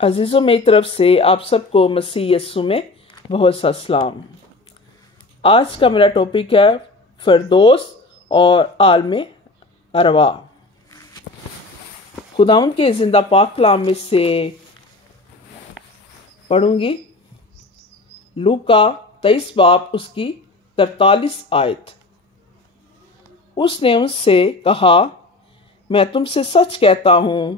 अजीज़ों मेरी तरफ से आप सबको मसीह यस्सु में बहुत सा सलाम। आज का मेरा टॉपिक है फिरदौस और आलमे अरवा। खुदावंद के जिंदा पाक कलाम में से पढ़ूंगी लूका 23 बाब उसकी 43 आयत। उसने उनसे कहा, मैं तुमसे सच कहता हूं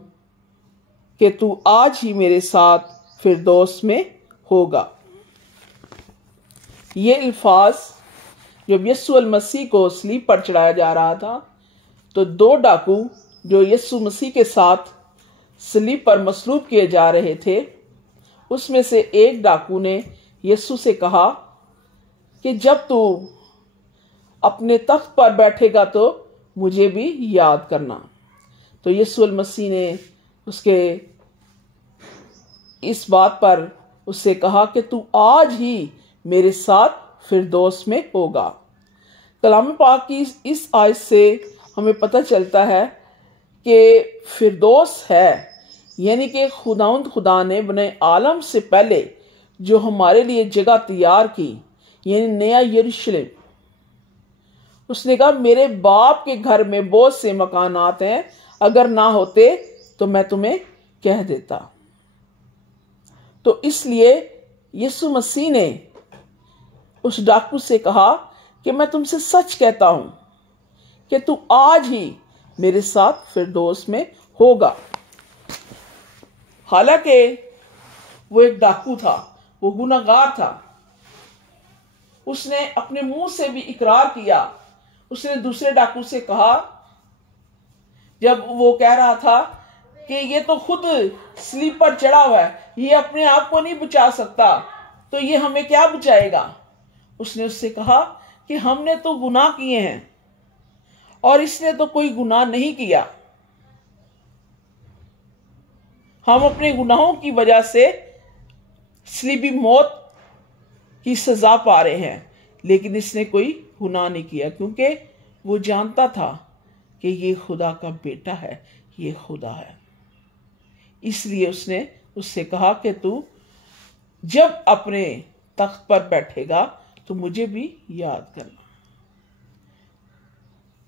कि तू आज ही मेरे साथ फिरदौस में होगा। ये अल्फाज जब यस्सु अल मसीह को सलीब पर चढ़ाया जा रहा था तो दो डाकू जो यस्सु मसीह के साथ सलीब पर मसलूब किए जा रहे थे, उसमें से एक डाकू ने यस्सु से कहा कि जब तू अपने तख्त पर बैठेगा तो मुझे भी याद करना। तो यस्सु अल मसीह ने उसके इस बात पर उससे कहा कि तू आज ही मेरे साथ फिरदौस में होगा। कलाम पाक की इस आयत से हमें पता चलता है कि फिरदौस है, यानी कि खुदा ने बने आलम से पहले जो हमारे लिए जगह तैयार की, यानी नया यरूशलेम। उसने कहा, मेरे बाप के घर में बहुत से मकानात हैं, अगर ना होते तो मैं तुम्हें कह देता। तो इसलिए यीशु मसीह ने उस डाकू से कहा कि मैं तुमसे सच कहता हूं कि तू आज ही मेरे साथ फिरदौस में होगा। हालांकि वो एक डाकू था, वो गुनाहगार था। उसने अपने मुंह से भी इकरार किया। उसने दूसरे डाकू से कहा, जब वो कह रहा था कि ये तो खुद सलीब पर चढ़ा हुआ है, ये अपने आप को नहीं बचा सकता, तो ये हमें क्या बचाएगा। उसने उससे कहा कि हमने तो गुनाह किए हैं और इसने तो कोई गुनाह नहीं किया। हम अपने गुनाहों की वजह से सलीबी मौत की सजा पा रहे हैं, लेकिन इसने कोई गुनाह नहीं किया, क्योंकि वो जानता था कि ये खुदा का बेटा है, ये खुदा है। इसलिए उसने उससे कहा कि तू जब अपने तख्त पर बैठेगा तो मुझे भी याद करना।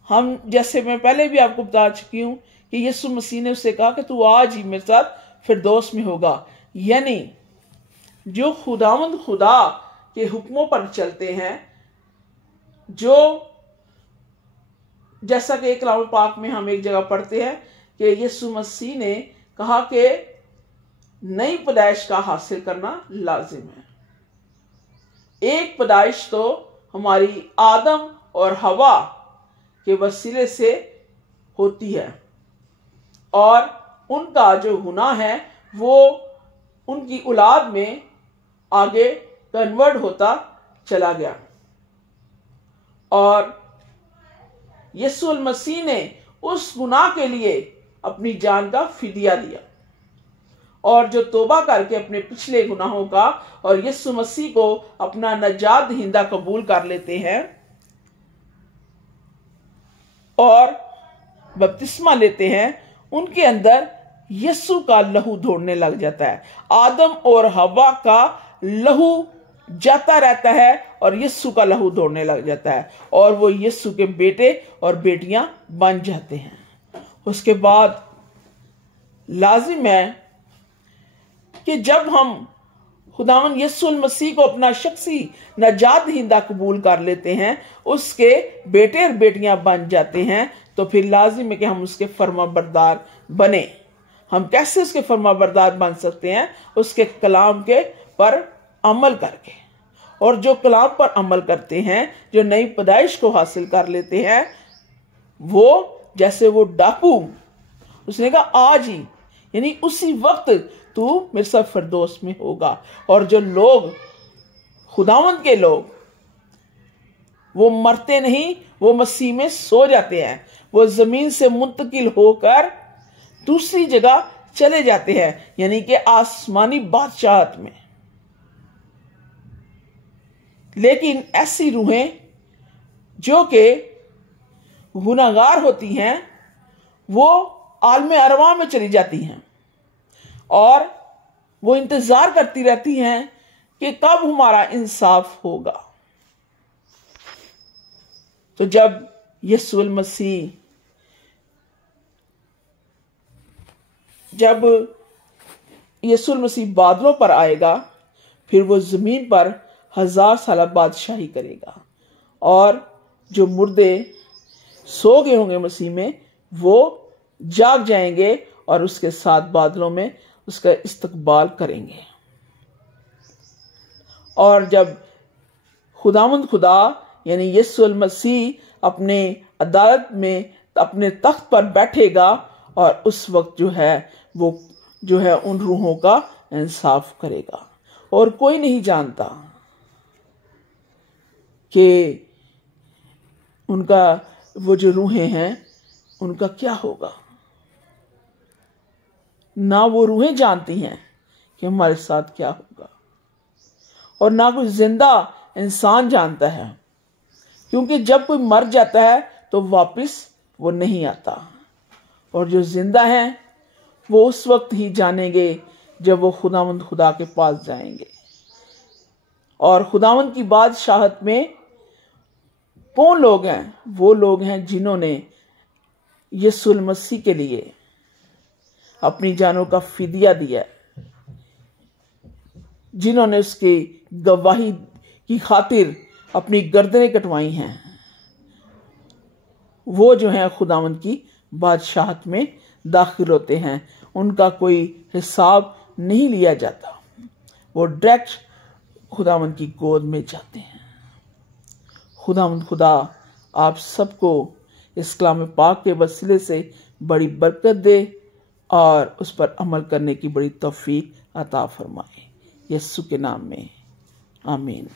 हम जैसे मैं पहले भी आपको बता चुकी हूं कि यीशु मसीह ने उससे कहा कि तू आज ही मेरे साथ फिरदौस में होगा, यानी जो खुदावंद खुदा के हुक्मों पर चलते हैं, जो जैसा कि कलाम पाक में हम एक जगह पढ़ते हैं कि यीशु मसीह ने कहा कि नई पैदाइश का हासिल करना लाजिम है। एक पैदाइश तो हमारी आदम और हवा के वसीले से होती है, और उनका जो गुनाह है वो उनकी औलाद में आगे कन्वर्ट होता चला गया, और यीशु मसीह ने उस गुनाह के लिए अपनी जान का फिदिया दिया, और जो तौबा करके अपने पिछले गुनाहों का और यीशु मसीह को अपना नजात दहिंदा कबूल कर लेते हैं और बपतिस्मा लेते हैं, उनके अंदर यीशु का लहू दौड़ने लग जाता है। आदम और हवा का लहू जाता रहता है और यीशु का लहू दौड़ने लग जाता है, और वो यीशु के बेटे और बेटियां बन जाते हैं। उसके बाद लाजिम है कि जब हम खुदावंद यीशु मसीह को अपना शख्सी नजात दहिंदा कबूल कर लेते हैं, उसके बेटे और बेटियां बन जाते हैं, तो फिर लाजिम है कि हम उसके फर्माबरदार बने। हम कैसे उसके फर्माबरदार बन सकते हैं? उसके कलाम के पर अमल करके। और जो कलाम पर अमल करते हैं, जो नई पैदाइश को हासिल कर लेते हैं, वो जैसे वो डाकू, उसने कहा आज ही, यानी उसी वक्त तू मेरे साथ फिरदौस में होगा। और जो लोग खुदावंद के लोग, वो मरते नहीं, वो मसीह में सो जाते हैं। वो जमीन से मुंतकिल होकर दूसरी जगह चले जाते हैं, यानी कि आसमानी बादशाहत में। लेकिन ऐसी रूहें जो कि गुनाहगार होती हैं, वो आलमे अरवा में चली जाती हैं और वो इंतजार करती रहती हैं कि कब हमारा इंसाफ होगा। तो जब यीशु मसीह बादलों पर आएगा, फिर वो जमीन पर 1000 साल बादशाही करेगा, और जो मुर्दे सो गए होंगे मसीह में वो जाग जाएंगे और उसके साथ बादलों में उसका इस्तकबाल करेंगे। और जब खुदावंद खुदा यानी यीशु मसीह अपने अदालत में अपने तख्त पर बैठेगा, और उस वक्त वो उन रूहों का इंसाफ करेगा। और कोई नहीं जानता कि उनका वो जो रूहें हैं उनका क्या होगा। ना वो रूहें जानती हैं कि हमारे साथ क्या होगा, और ना कोई जिंदा इंसान जानता है, क्योंकि जब कोई मर जाता है तो वापस वो नहीं आता। और जो जिंदा हैं वो उस वक्त ही जानेंगे जब वो खुदावंद खुदा के पास जाएंगे। और खुदावंद की बादशाहत में कौन लोग हैं? वो लोग हैं जिन्होंने यीशु मसीह के लिए अपनी जानों का फिदिया दिया, जिन्होंने उसकी गवाही की खातिर अपनी गर्दनें कटवाई हैं। वो खुदावंद की बादशाहत में दाखिल होते हैं। उनका कोई हिसाब नहीं लिया जाता, वो डायरेक्ट खुदावंद की गोद में जाते हैं। खुदावंद खुदा आप सबको इस कलाम पाक के वसीले से बड़ी बरकत दे और उस पर अमल करने की बड़ी तौफीक अता फरमाए। यीशु के नाम में आमीन।